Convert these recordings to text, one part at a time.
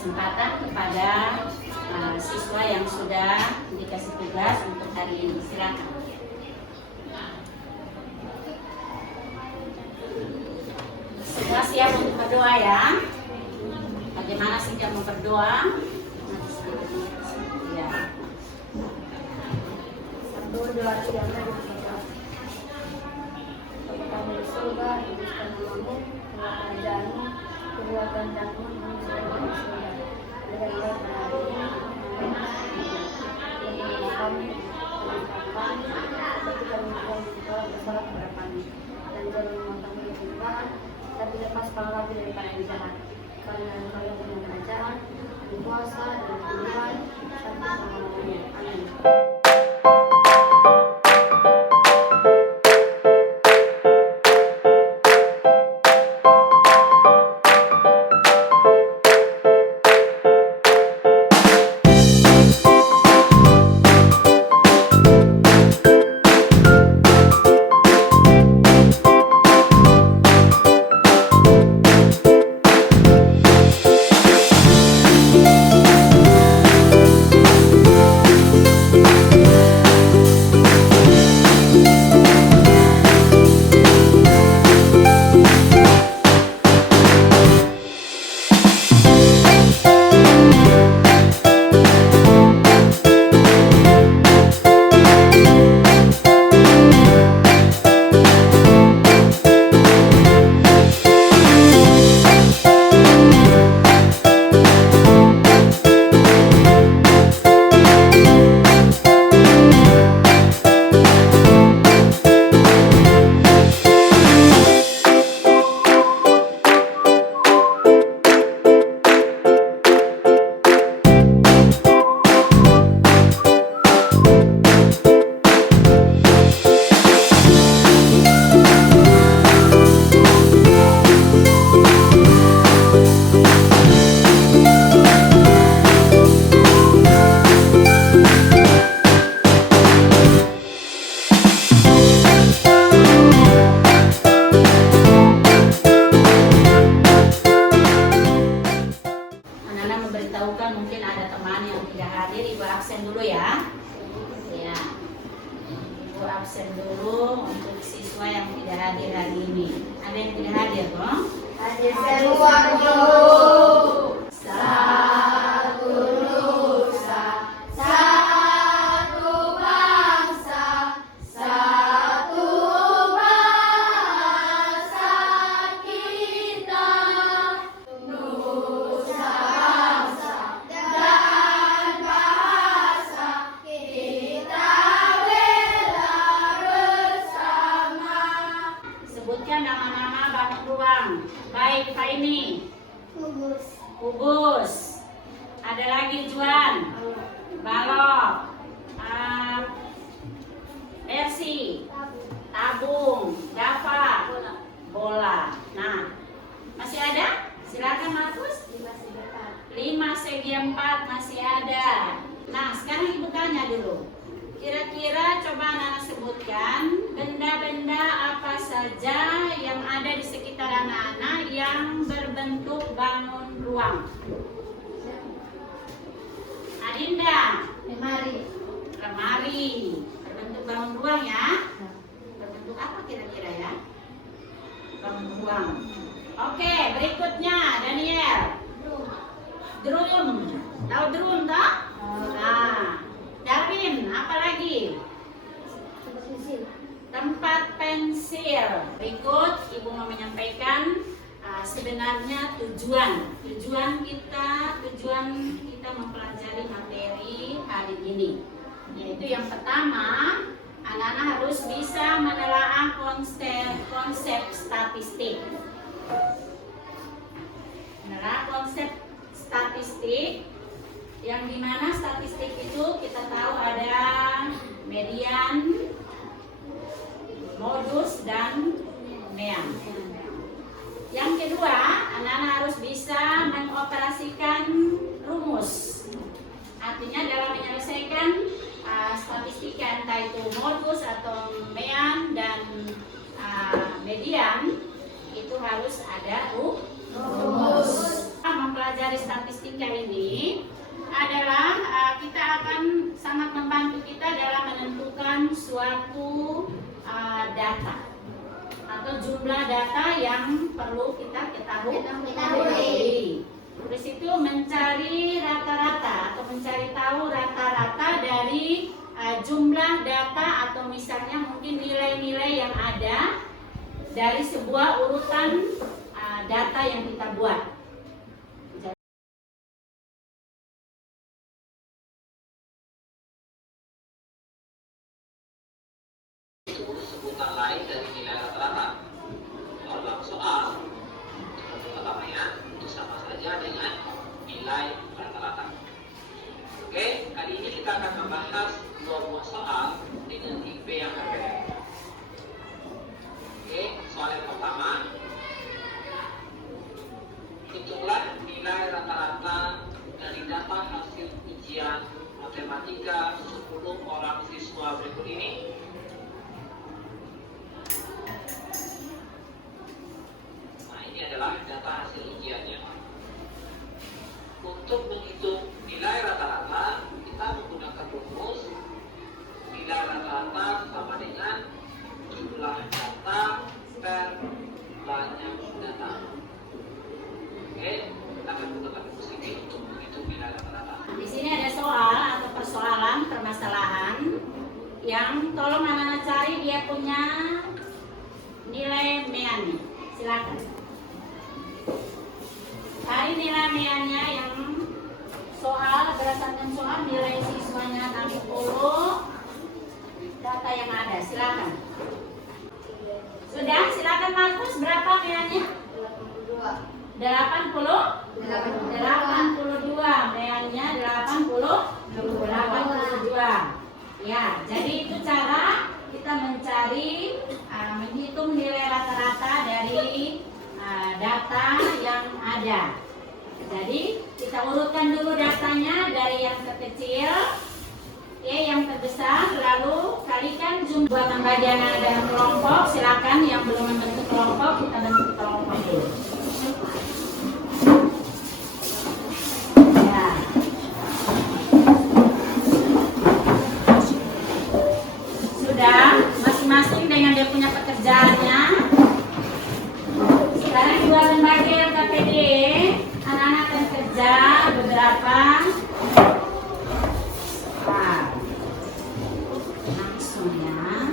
kesempatan kepada siswa yang sudah dikasih tugas untuk hari ini. Silakan. Sudah siap untuk berdoa ya? Bagaimana sejak mau berdoa? Ya. Satu, dua, tiga, kami di surga, hidupkan namamu, kerajaanmu, kedua kehendakmu, menyelesaikan di surga. Berikanlah pada hari ini kami, seperti kami bersalah kepada kami, dan jangan membuat kami kecelakaan, tapi lepas kami daripada yang jahat. Karena kami punya kerajaan, dan kuasa, dan kemuliaan, sampai selama-lamanya. Amin. Mungkin ada teman yang tidak hadir, Ibu absen dulu ya. Ya, Ibu absen dulu untuk siswa yang tidak hadir hari ini. Ada yang tidak hadir, toh? Hadir semua, Bu. Satu nusa, satu bangsa, satu bahasa kita. Nusa bangsa dan bahasa kita bela bersama. Sebutkan nama-nama bangun ruang. Baik, Faini. Ubus. Ada lagi Juan. Balok. Ersi. Tabung. Dava. Bola. Nah, masih ada? Silakan Markus. 5 segi 4 masih ada. Nah, sekarang Ibu tanya dulu. Kira-kira coba anak-anak sebutkan benda-benda apa saja yang ada di sekitar anak-anak yang berbentuk bangun ruang. Adinda. Lemari. Berbentuk bangun ruang ya. Berbentuk apa kira-kira ya? Bangun ruang. Oke, berikutnya Daniel. Drum. Tahu drum tak? Nah. Darwin, apa lagi? Tempat pensil. Berikut Ibu mau menyampaikan sebenarnya tujuan kita mempelajari materi hari ini. Yaitu yang pertama, anak-anak harus bisa menelaah konsep statistik. Menelaah konsep statistik, yang dimana statistik itu kita tahu ada median, modus, dan mean. Yang kedua, anak-anak harus bisa mengoperasikan rumus. Artinya dalam menyelesaikan statistika, entah itu modus atau mean dan median, itu harus ada rumus. Mempelajari statistik statistika ini adalah kita akan sangat membantu kita dalam menentukan suatu data atau jumlah data yang perlu kita ketahui. Terus itu mencari rata-rata atau mencari tahu rata-rata dari jumlah data atau misalnya mungkin nilai-nilai yang ada dari sebuah urutan data yang kita buat. Sebutan lain dari nilai rata-rata. Dalam soal pertamanya itu sama saja dengan nilai rata-rata. Oke, kali ini kita akan membahas dua buah soal dengan tipe yang berbeda. Oke, soal yang pertama, hitunglah nilai rata-rata dari data hasil ujian matematika 10 orang siswa berikut ini. Adalah data hasil ujiannya. Untuk menghitung nilai rata-rata, kita menggunakan rumus nilai rata-rata sama dengan jumlah data per banyak data. Oke, kita akan menggunakan rumus ini untuk menghitung nilai rata-rata. Di sini ada soal atau persoalan permasalahan yang tolong anak-anak cari dia punya nilai meannya. Silakan. Cari nilai meannya yang soal berdasarkan soal nilai siswanya 60 data yang ada. Silakan. Sudah, silakan Markus, berapa meannya? 82. 82 meannya 82. Ya, jadi itu cara kita mencari menghitung nilai rata-rata dari data yang ada. Jadi kita urutkan dulu datanya dari yang terkecil ke yang terbesar, lalu kalikan jumlah. Buat pembagian dalam kelompok, silakan yang belum membentuk kelompok kita bentuk kelompok dulu. Ya. Sudah, masing-masing dengan dia punya pekerjaannya. Sekarang dua lembaga LKPD, anak-anak akan kerja beberapa langsung ya.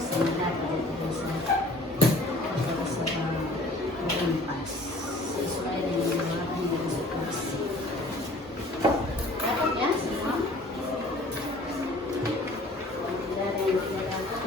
Sebentar pada sesuai dengan apa yang disukasi. Dapat ya semua? Tidak ada yang tidak dapat.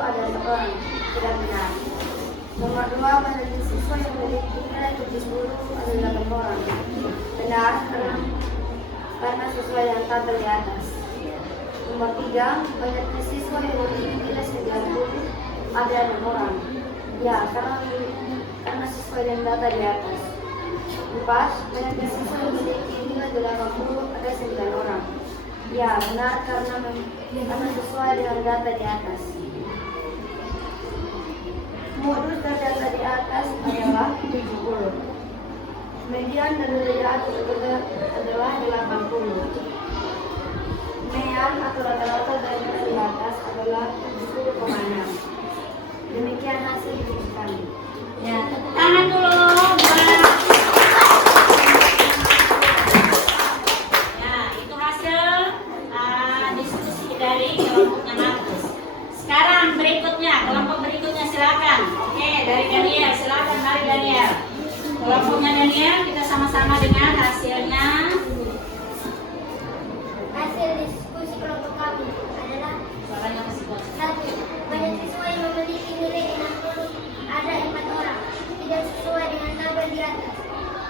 adalah orang. Tidak benar. Nomor 2, banyaknya siswa yang memiliki nilai 70 adalah 8 orang. Benar, karena sesuai dengan tabel di atas. Nomor 3, banyaknya siswa yang memiliki nilai 90 adalah 6 orang. Ya, karena sesuai dengan data di atas. 4, banyaknya siswa yang memiliki nilai 80 ada 9 orang. Ya, benar, karena sesuai dengan data di atas. Modus dari data di atas adalah 70. Median dari di atas adalah 80. Median atau rata-rata dari data di atas adalah 70,6. Demikian hasil hitung kami. Ya, tepuk tangan dulu. Ya, itu hasil diskusi dari kelompoknya Markus. Sekarang berikutnya, kelompok berikutnya silakan. Oke, dari Daniel, silakan mari Daniel. Kelompoknya Daniel, kita sama-sama dengar hasilnya. Hasil diskusi kelompok kami adalah Suaranya masih kuat. 1. Banyak siswa yang memiliki nilai 60 ada 4 orang, tidak sesuai dengan tabel di atas.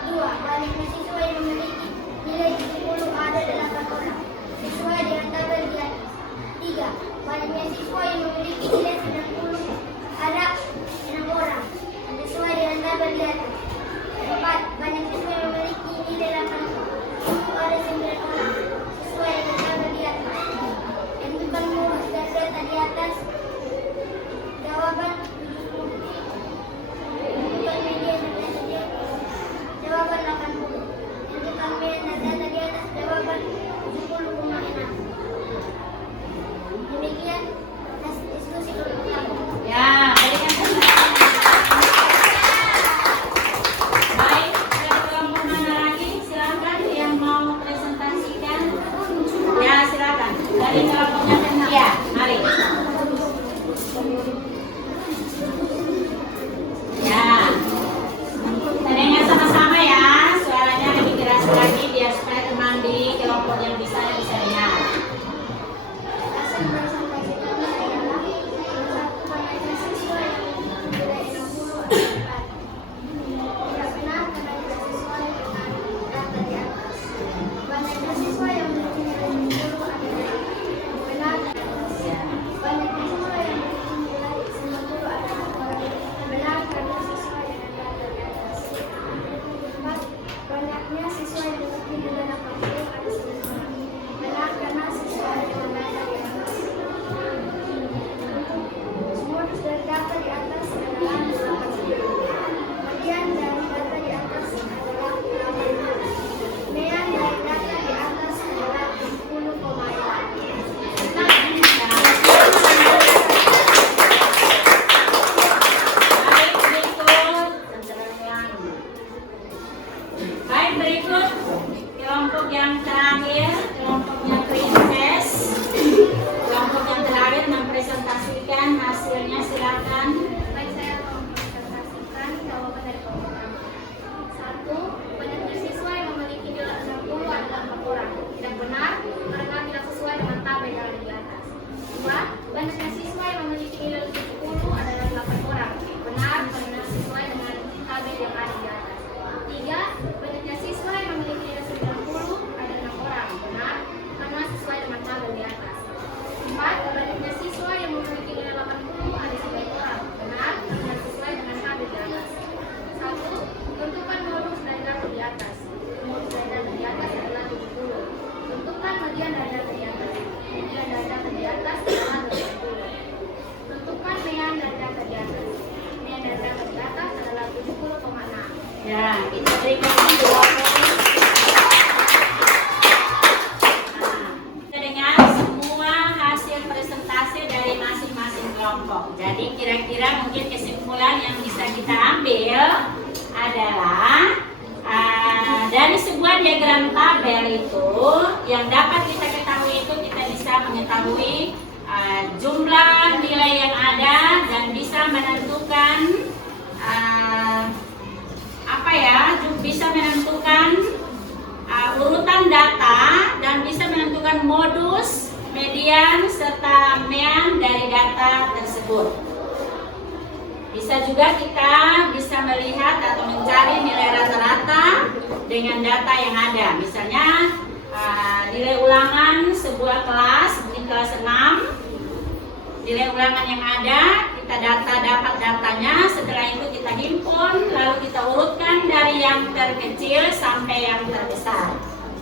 2. Banyaknya siswa yang memiliki nilai 70 ada 8 orang, sesuai dengan tabel di atas. 3. Banyaknya siswa yang memiliki nilai 90 ada 6 orang, sesuai dengan tabel di atas. 4. Banyak siswa yang memiliki nilai 80 ada 9 orang, sesuai dengan tabel di atas. Tentukan modus dan data di atas. Jawaban 70. Tentukan median dan data di atas. Jawaban 80. Tentukan median dan data di atas. Jawaban 70,6. Demikian hasil diskusi kelompok kami. Ya, berikan tepuk tangan. Baik, dari kelompok mana lagi? Silakan yang mau presentasikan. Ya, silakan. Dari kelompoknya ya, mari. Ya, kita dengar sama-sama ya. Suaranya lebih keras lagi biar supaya teman di kelompok yang bisa dengar. Hasil presentasi kami adalah 1. Banyaknya siswa yang memiliki nilai 60 ada 4. Tidak benar karena tidak sesuai dengan data di atas. Banyaknya siswa yang memiliki nilai 70 ada 8. Benar dan atas. Banyaknya siswa yang memiliki nilai 90 ada 4. Benar karena sesuai dengan data di atas. 4. Banyaknya siswa yang memiliki nilai 80 ada 9 orang. Benar karena sesuai dengan data di atas. Modus dari data di atas adalah 80. Median dari data di atas adalah 80. Median dari data di atas adalah 10,8. Baik, berikut kelompok yang terakhir, kelompoknya Princess. Kelompok yang terakhir mempresentasikan hasilnya, silakan. Baik, saya mau mempresentasikan jawaban dari kelompok kami. 1. Banyaknya siswa yang memiliki nilai 60 adalah 4 orang. Tidak benar karena tidak sesuai dengan tabel yang ada di atas. 2. Banyaknya siswa yang memiliki nilai 70 adalah 8 orang. Benar karena sesuai dengan tabel yang ada di atas. 3. Banyaknya siswa yang memiliki nilai 90 ada 6 orang. Benar karena sesuai dengan tabel di atas. 4. Banyaknya siswa yang memiliki nilai 80 ada 9 orang. Benar karena sesuai dengan tabel di atas. 1. Tentukan modus dari data di atas. Modus dari data di atas adalah 70. Tentukan median dari data di atas. Median dari data di atas adalah 80. Tentukan median dari data di atas. Median dari data di atas adalah 70,6. Ya, kita berikan dua poin. Nah, kita dengar semua hasil presentasi dari masing-masing kelompok. Jadi kira-kira mungkin kesimpulan yang bisa kita ambil adalah dari sebuah diagram tabel itu yang dapat kita ketahui itu kita bisa mengetahui jumlah nilai yang ada dan bisa menentukan bisa menentukan urutan data dan bisa menentukan modus median serta mean dari data tersebut. Bisa juga kita bisa melihat atau mencari nilai rata-rata dengan data yang ada. Misalnya nilai ulangan sebuah kelas, seperti kelas 6, nilai ulangan yang ada, kita dapat datanya, setelah itu kita himpun, lalu kita urutkan dari yang terkecil sampai yang terbesar.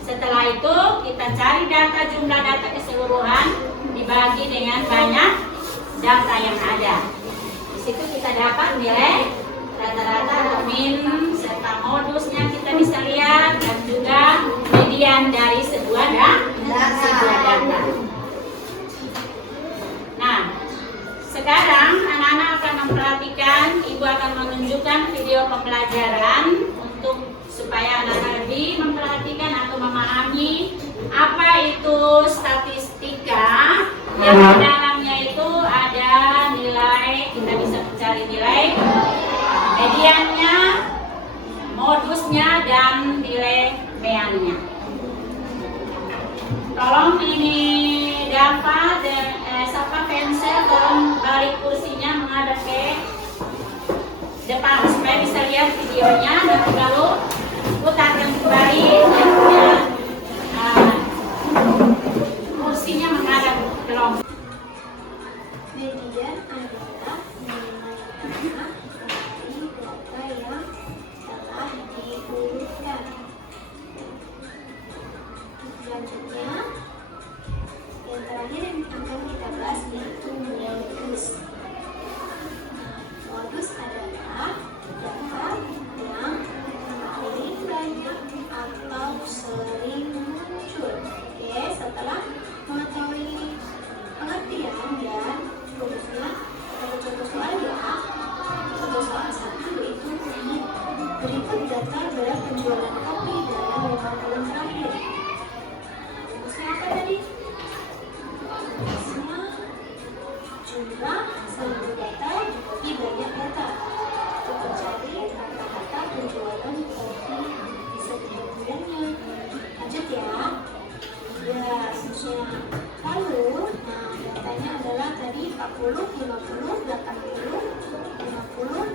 Setelah itu kita cari jumlah data keseluruhan dibagi dengan banyak data yang ada. Di situ kita dapat nilai rata-rata atau min serta modusnya kita bisa lihat, dan juga median dari sebuah data. Nah, sekarang anak-anak akan memperhatikan, ibu akan menunjukkan video pembelajaran supaya anak-anak lebih memperhatikan atau memahami apa itu statistika, yang di dalamnya itu ada nilai, kita bisa mencari nilai mediannya, modusnya, dan nilai meannya. Tolong ini Dava dan Sapa Pensel, tolong balik kursinya menghadap ke depan supaya bisa lihat videonya, dan lalu putarkan kembali kursinya menghadap ke lombok. Median adalah nilai data dari data yang telah diurutkan. Selanjutnya, yang terakhir yang akan kita bahas yaitu modus. Modus adalah data yang paling banyak atau sering muncul. Oke, setelah mengetahui pengertian dan rumusnya, ada contoh soal ya. Contoh soal 1 yaitu berikut data berat penjualan kopi dalam 5 bulan terakhir. Rumusnya apa tadi? Rumusnya jumlah seluruh data dibagi banyak data untuk mencari rata-rata penjualan kopi di setiap bulannya. Lanjut ya. Ya, rumusnya. Lalu, datanya adalah tadi 40, 50, 80, 50,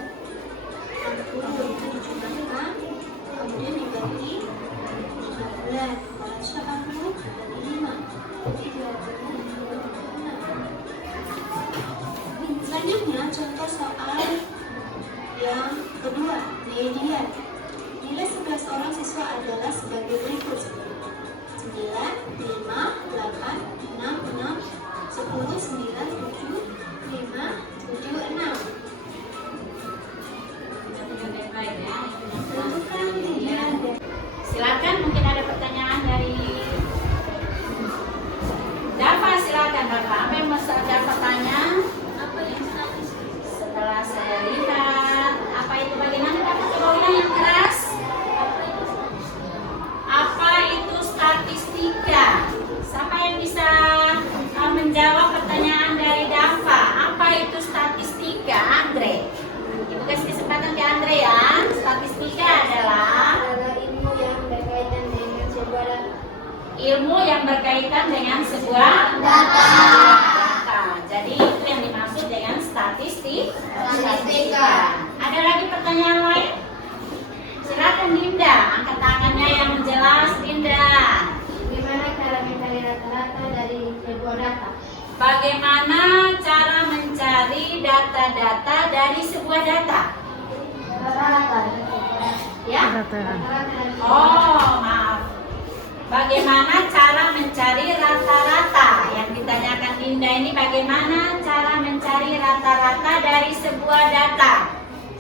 60 itu dijumlahkan, kemudian dibagi 5 bulan. Kalau 80 dibagi 5, jadi 26. Selanjutnya, contoh soal yang kedua, median. Nilai 11 orang siswa adalah sebagai berikut: 9, 5, 8, 6, 6, 10, 9, 7, 5, 7, 6. Tentukan median. Silakan, mungkin ada pertanyaan dari Dava. Silakan Dava, apa yang mau Dava tanya? Apa yang statistik? Setelah saya lihat, apa itu, bagaimana Dava? Coba ulang yang keras. Apa itu statistika? Siapa yang bisa menjawab pertanyaan dari Dava? Apa itu statistika? Andre. Ibu kasih kesempatan ke Andre ya. Statistika adalah ilmu yang berkaitan dengan sebuah data. Ilmu yang berkaitan dengan sebuah data. Jadi itu yang dimaksud dengan statistika. Ada lagi pertanyaan lain? Silakan Dinda, angkat tangannya yang jelas Dinda. Gimana cara mencari rata-rata dari sebuah data? Bagaimana cara mencari data-data dari sebuah data? Rata-rata. Ya? Rata-rata. Oh, maaf. Bagaimana cara mencari rata-rata? Yang ditanyakan Dinda ini bagaimana cara mencari rata-rata dari sebuah data?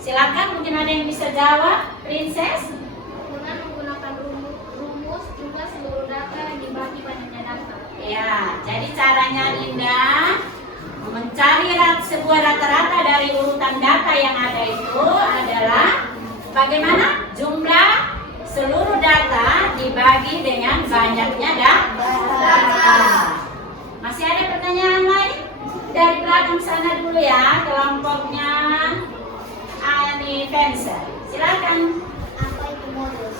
Silakan, mungkin ada yang bisa jawab, Princess. Dengan menggunakan rumus jumlah seluruh data yang dibagi banyaknya data. Ya, jadi caranya Dinda mencari sebuah rata-rata dari urutan data yang ada itu adalah bagaimana jumlah seluruh data dibagi dengan banyaknya data. Masih ada pertanyaan lain? Dari belakang sana dulu ya, kelompoknya Ani Fencer. Silakan. Apa itu modus?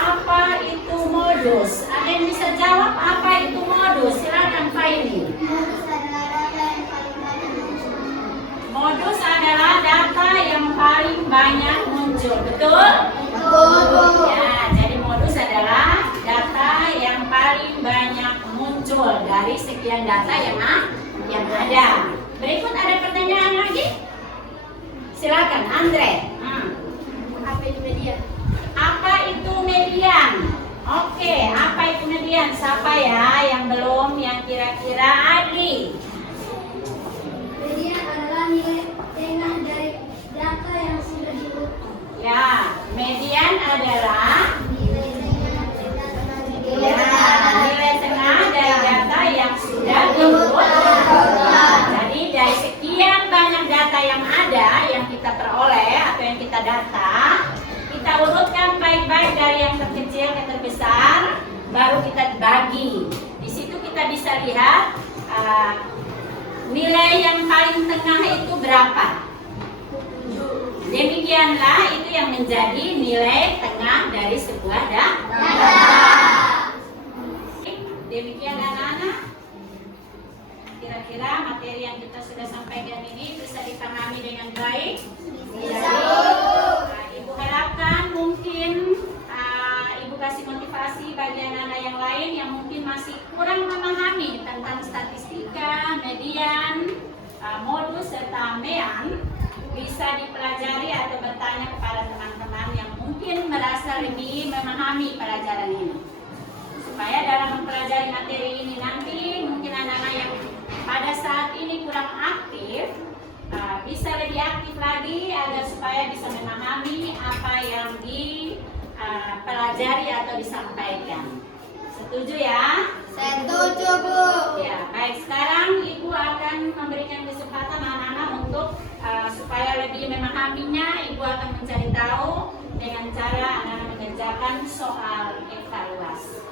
apa itu modus? Ada yang bisa jawab apa itu modus? Silakan Faini. Modus adalah data yang paling banyak muncul, betul? Betul. Ya, jadi modus adalah data yang paling banyak muncul dari sekian data yang ada. Berikut ada pertanyaan lagi? Silakan, Andre. Apa itu media? Apa itu median? Oke, apa itu median? Siapa ya yang belum? Yang kira-kira Adli? Media adalah nilai tengah dari data yang sudah diukur. Ya, median adalah Nilai tengah dari data nilai tengah dari data yang sudah diurut. Jadi dari sekian banyak data yang ada, yang kita peroleh atau yang kita data, kita urutkan baik-baik dari yang terkecil ke terbesar, baru kita bagi. Di situ kita bisa lihat nilai yang paling tengah itu berapa. Demikianlah itu yang menjadi nilai tengah dari sebuah data. Demikian anak-anak. Kira-kira materi yang kita sudah sampaikan ini bisa dipahami dengan baik? Bisa. Nah, Ibu harapkan mungkin Ibu kasih motivasi bagi anak-anak yang lain yang mungkin masih kurang memahami tentang statistika, median, modus serta mean, bisa dipelajari atau bertanya kepada teman-teman yang mungkin merasa lebih memahami pelajaran ini. Supaya dalam mempelajari materi ini nanti mungkin anak-anak yang pada saat ini kurang aktif bisa lebih aktif lagi agar supaya bisa memahami apa yang dipelajari atau disampaikan. Setuju ya? Setuju, Bu. Ya, baik. Sekarang Ibu akan memberikan kesempatan anak-anak untuk supaya lebih memahaminya. Ibu akan mencari tahu dengan cara anak-anak mengerjakan soal evaluasi.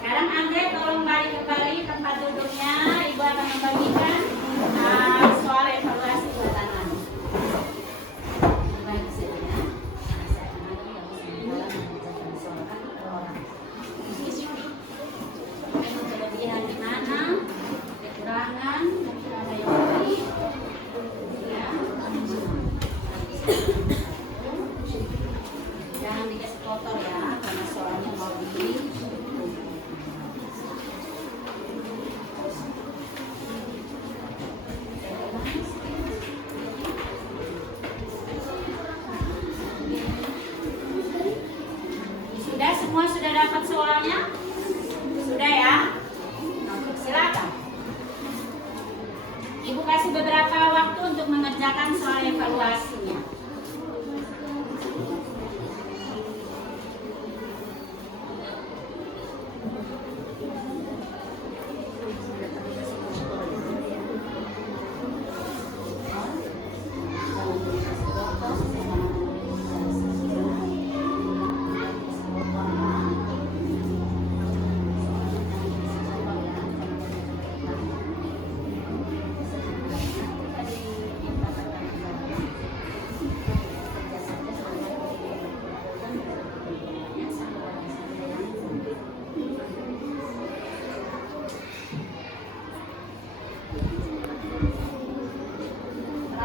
Sekarang Andre tolong balik kembali tempat duduknya. Ibu akan membagikan soal evaluasi buat anak-anak. Baik saja. Kelebihan di mana? Kekurangan, ada yang baik. Ya. Jangan dikasih kotor ya, karena soalnya mau di semua sudah dapat soalnya? Sudah ya? Oke, silakan. Ibu kasih beberapa waktu untuk mengerjakan soal evaluasinya.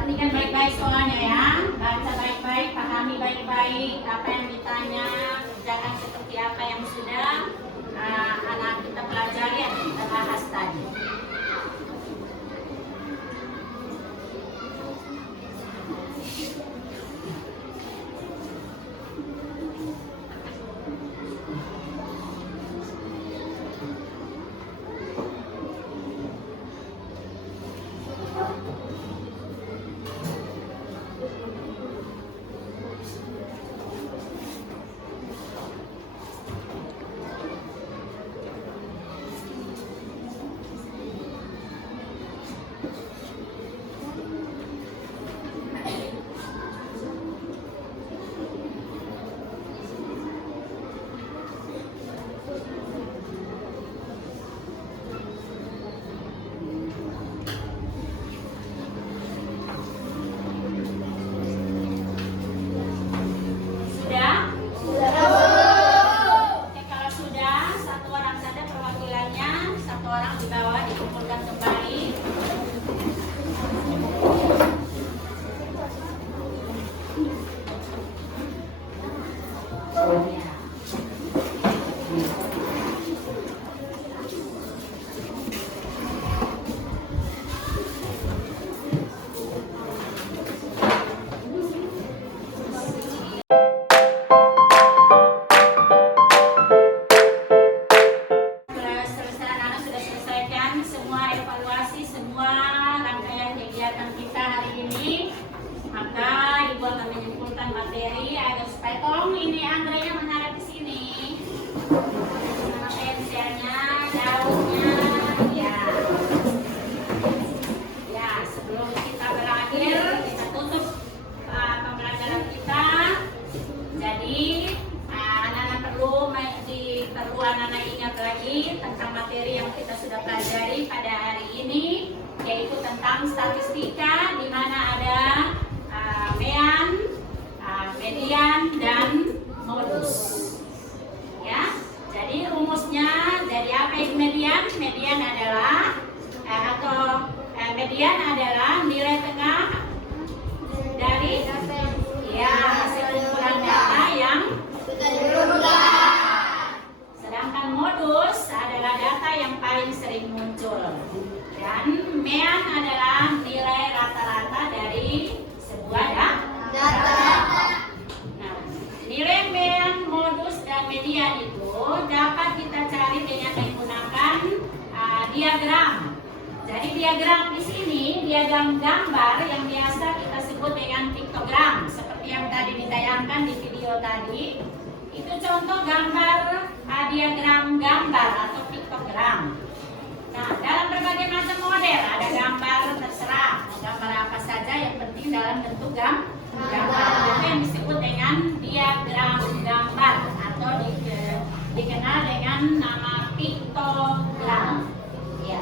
Perhatikan baik-baik soalnya ya, baca baik-baik, pahami baik-baik apa yang ditanya, kerjakan seperti apa yang sudah anak kita pelajari atau kita bahas tadi. Tolong ini Andrea menghadap ke sini. Pensilnya, daunnya, ya. Ya, sebelum kita berakhir, kita tutup pembelajaran kita. Jadi, anak-anak perlu anak-anak ingat lagi tentang materi yang kita sudah pelajari pada hari ini, yaitu tentang statistika, di mana ada mean, median, dan modus. Ya, jadi rumusnya, jadi apa itu median? Median adalah median adalah nilai tengah dari hasil kumpulan data yang sedangkan modus adalah data yang paling sering muncul, dan mean adalah nilai rata-rata dari sebuah data. Nah, nilai mean, modus, dan median itu dapat kita cari dengan menggunakan diagram. Jadi diagram di sini, diagram gambar yang biasa kita sebut dengan piktogram, seperti yang tadi ditayangkan di video tadi. Itu contoh gambar diagram gambar atau piktogram. Nah, dalam berbagai macam model ada gambar terserah, gambar apa saja yang penting dalam bentuk gambar. Itu yang disebut dengan diagram gambar atau dikenal dengan nama piktogram. Ya.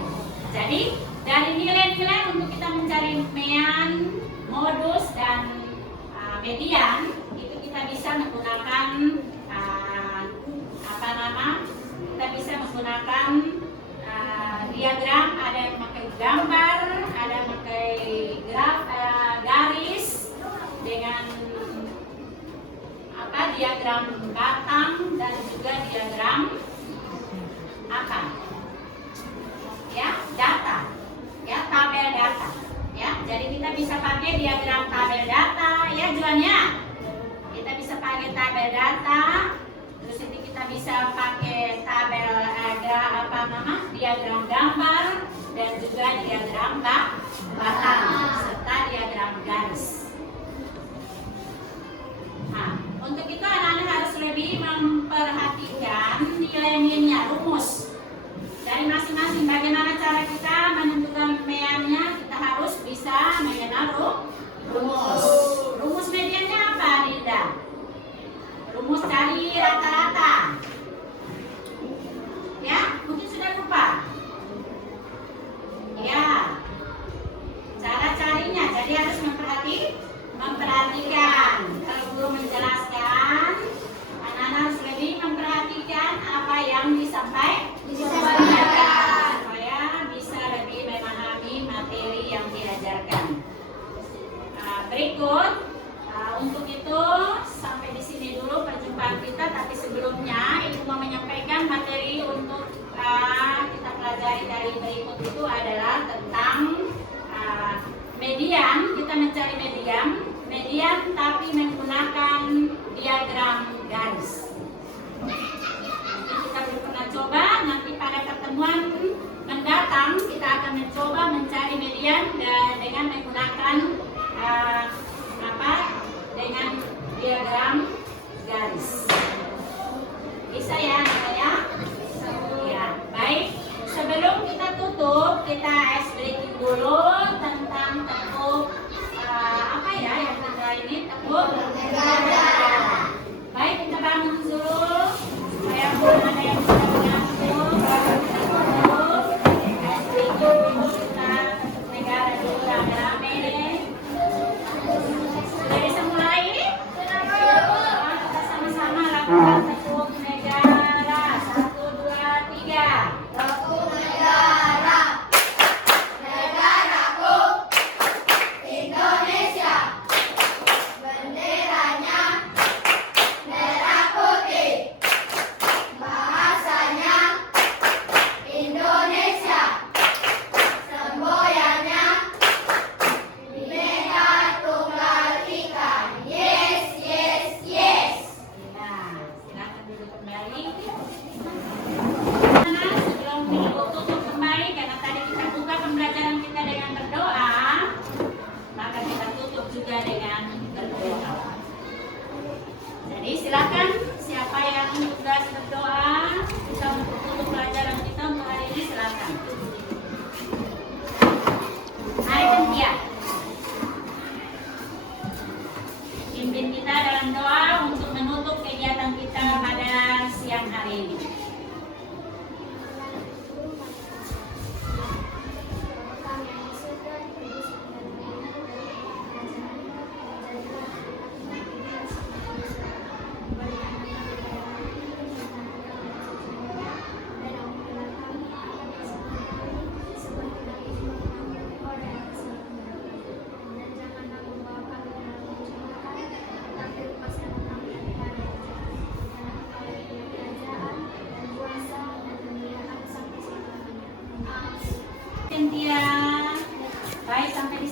Jadi dari nilai-nilai untuk kita mencari mean, modus, dan median itu kita bisa menggunakan kita bisa menggunakan diagram. Ada yang pakai gambar, ada yang pakai garis dengan diagram batang, dan juga diagram data, ya, tabel data, ya. Jadi kita bisa pakai diagram tabel data, ya Juannya. Kita bisa pakai tabel data, terus ini kita bisa pakai tabel diagram gambar, dan juga diagram batang serta diagram garis. Nah, untuk itu anak-anak harus lebih memperhatikan nilai-nilainya, rumus dari masing-masing. Bagaimana cara kita menentukan meannya? Kita harus bisa mengenal rumus. Rumus mediannya apa, Dinda? Rumus dari rata-rata. Ya, mungkin sudah lupa. Ya, cara carinya. Jadi harus memperhatikan. Kalau guru menjelaskan, anak-anak harus lebih memperhatikan apa yang disampaikan supaya bisa lebih memahami materi yang diajarkan. Berikut, untuk itu sampai di sini dulu perjumpaan kita. Tapi sebelumnya Ibu mau menyampaikan materi untuk kita pelajari dari berikut itu adalah tentang median. Kita mencari median tapi menggunakan diagram garis. Mungkin kita belum pernah coba. Nanti pada pertemuan mendatang kita akan mencoba mencari median dengan menggunakan dengan diagram garis. Bisa ya, ya? Ya, baik. Sebelum kita tutup, kita ice breaking dulu tentang tepuk yang kedua ini, tepuk negara. Baik, kita bangun dulu supaya belum ada yang bisa mengantuk. Ice breaking dulu, kita tepuk negara dulu rame-rame. Sudah bisa mulai? Kita sama-sama lakukan tepuk negara. 1, 2, 3. Tepuk negara. Negara.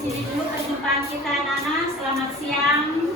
sini dulu perjumpaan kita, Nana. Selamat siang.